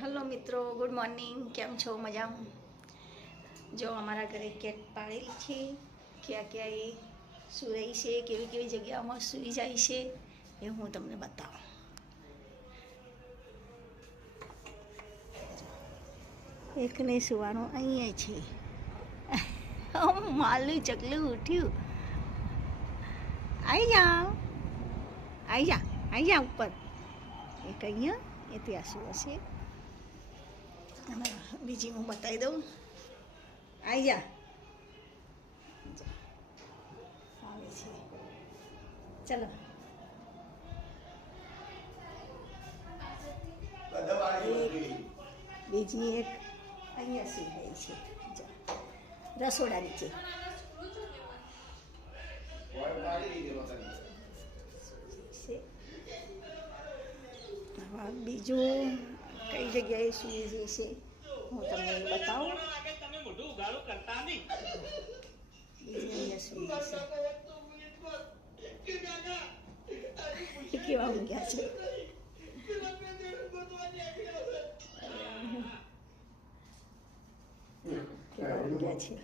Hello મિત્રો, good morning. કેમ છો? મજામાં? જો અમારા ઘરે કેટ પાળેલી છે. ક્યાં ક્યાં એ સૂઈ છે, કેવી કેવી જગ્યામાં સૂઈ જાય છે એ હું તમને બતાવું. એકને સુવાનું અહીંયા છે. માલું ચકલું ઉઠ્યું. આવી જા ઉપર. એક અહીંયા એ ત્યાં શું હશે. અને બીજી હું બતાવી દઉં. આવી જા આવે છે. ચલો બીજી એક અહીંયા સી ગઈ છે. રસોડા નીચે બીજું કઈ જગ્યાએ સૂઈ જશે હું તમને બતાવું. બીજી અહીંયા સૂઈ જશે. કેવા ઊંઘ્યા છે. કેવા ઊંઘ્યા છે.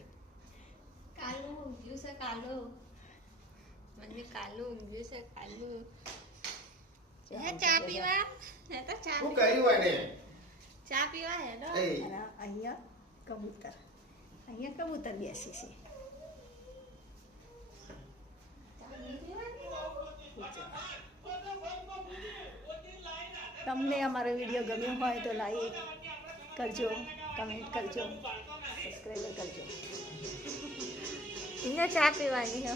કાલું ઊંઘ્યું છે. કાલું મને કાલું ઊંઘ્યું છે. કાલું ચા પીવા હે તો ચા શું કર્યું એને? ચા પીવા હે તો અને અહીંયા કબૂતર બેસે છે. તમને અમારો વિડીયો ગમ્યો હોય તો લાઈક કરજો, કમેન્ટ કરજો, સબસ્ક્રાઈબ કરજો. એને ચા પીવાની હે.